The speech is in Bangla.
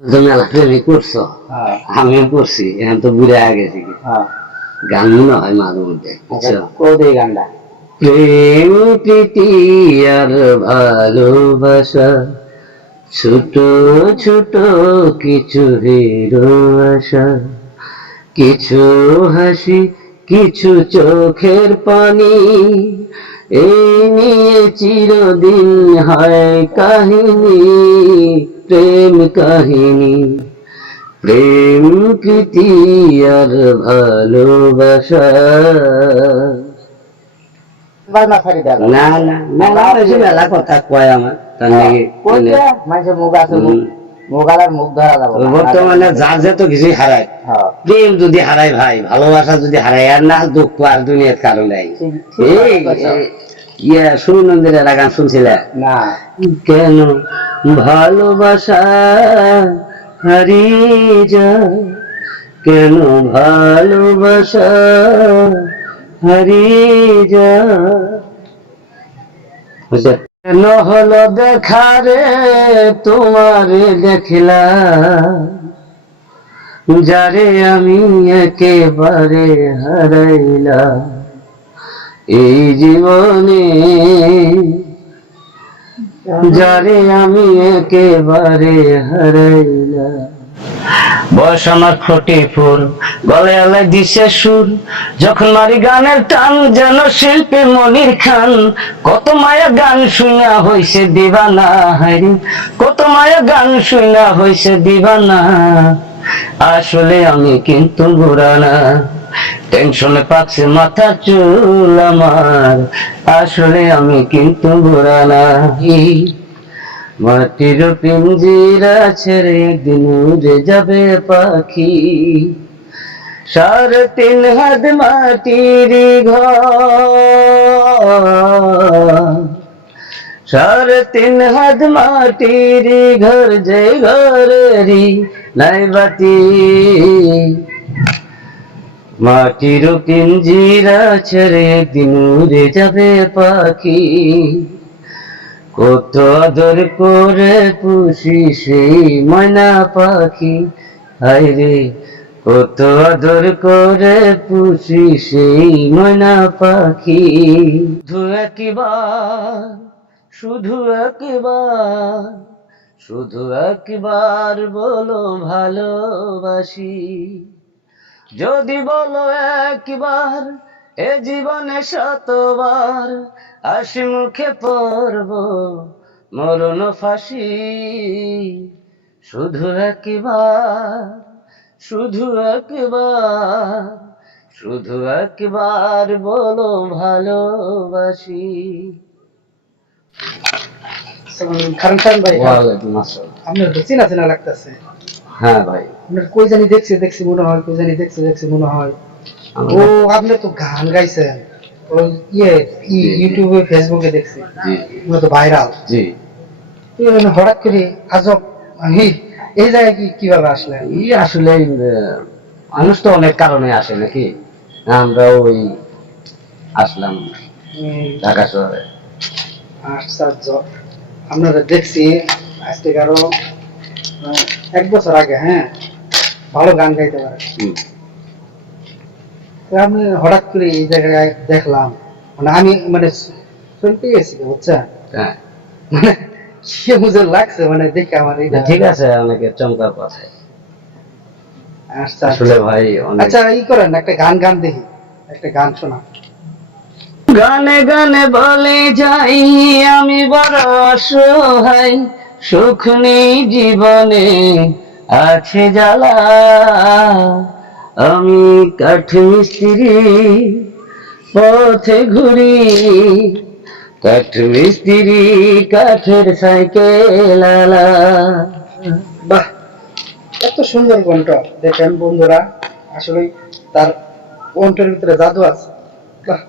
তুমি প্রেমিক করছো, আমিও করছি, এখন তো বুড়ে হয়ে গেছি। গান মনে হয় মাঝে মধ্যে, গানটা প্রেম প্রীতি আর ভালোবাসা, ছোট ছোট কিছু হিরো আশা, কিছু হাসি কিছু চোখের পানি, এই নিয়ে চিরদিন হয় কাহিনী, প্রেম কাহিনী। প্রেম প্রীতি আর ভালোবাসা। না না মেলা মেলা কথা কয় আমার, তার নাকি বর্তমানে যার যেত কিছুই হারায়। প্রেম যদি হারায় ভাই, ভালোবাসা যদি হারায়, আর না দুঃখ আর দুনিয়ার কারণ নাই। সুনন্দের একটা গান শুনছিলে না? কেন ভালোবাসা হারিয়ে যায়, কেন ভালোবাসা হারিয়ে যায়। কেন হলো দেখা রে তোমারে দেখলাম, যারে আমি একেবারে হারাইলাম এই জীবনে, যারে আমি একেবারে হারাইলাম। বয়স আমার 44, গলে আলাই দিছে সুর, যখন মারি গানের টান যেন শিল্পী মনির খান। কত মায়া গান শুনা হইছে দিবানা, হাইরে কত মায়া গান শুনা হইছে দিবানা, আসলে আমি কিন্তু বুড়া না, টেনশনে পাকছে মাথা চুল আমার, আসলে আমি কিন্তু বুড়া না। মাটির পিঞ্জিরা ছেড়ে একদিন উড়ে যাবে পাখি, 3.5 হাত মাটির ঘর, 3.5 হাত মাটির ঘর, যে ঘরেরই নাই বাতি। মাটির পিঞ্জিরা ছেড়ে একদিন উড়ে যাবে পাখি, কত আদর করে পুষি সেই ময়না পাখি, হায়রে কত আদর করে পুষি সেই ময়না পাখি। শুধু একবার, শুধু একবার, শুধু একবার বলো ভালোবাসি, যদি বলো একবার এ জীবনে শতবার, হাসি মুখে পড়ব মরণ ফাঁসি। শুধু একবার, শুধু একবার, শুধু একবার বলো ভালোবাসি। খান ভাই, আপনার তো চেনা চেনা লাগতেছে। হ্যাঁ ভাই, আপনার কই জানি দেখছি মনে হয়, কই জানি দেখছি মনে হয়। ও আপনি তো গান গাইছেন, ওই ইউটিউবে ফেসবুকে দেখছি, তো ভাইরাল। জি, হঠাৎ করে আজব এই জায়গায় কিভাবে আসলেন? আসলে মানুষ তো অনেক কারণে আসে নাকি, আমরা ওই আসলাম ঢাকা শহরে। আশ্চর্য, আপনারা দেখছি আজকে আরো 1 বছর আগে, হ্যাঁ ভালো গান গাইতে পারে, আমি হঠাৎ করে এই জায়গায় দেখলাম, মানে আমি শুনতে গেছি বুঝছেন, মানে কি বুঝে লাগছে, মানে দেখে আমার ঠিক আছে, অনেকে চমকার কথা। আসলে ভাই আচ্ছা ই করেন, একটা গান দেখি, একটা গান শোনা। গানে গানে বলে যাই আমি বড় অসহায়, সুখ নেই জীবনে আছে জ্বালা, আমি কাঠ মিস্ত্রি পথে ঘুরি, কাঠ মিস্ত্রি কাঠের সাইকেল আলা। বাহ, এত সুন্দর কণ্ঠ, দেখেন বন্ধুরা, আসলে তার কণ্ঠের ভিতরে জাদু আছে। বাহ।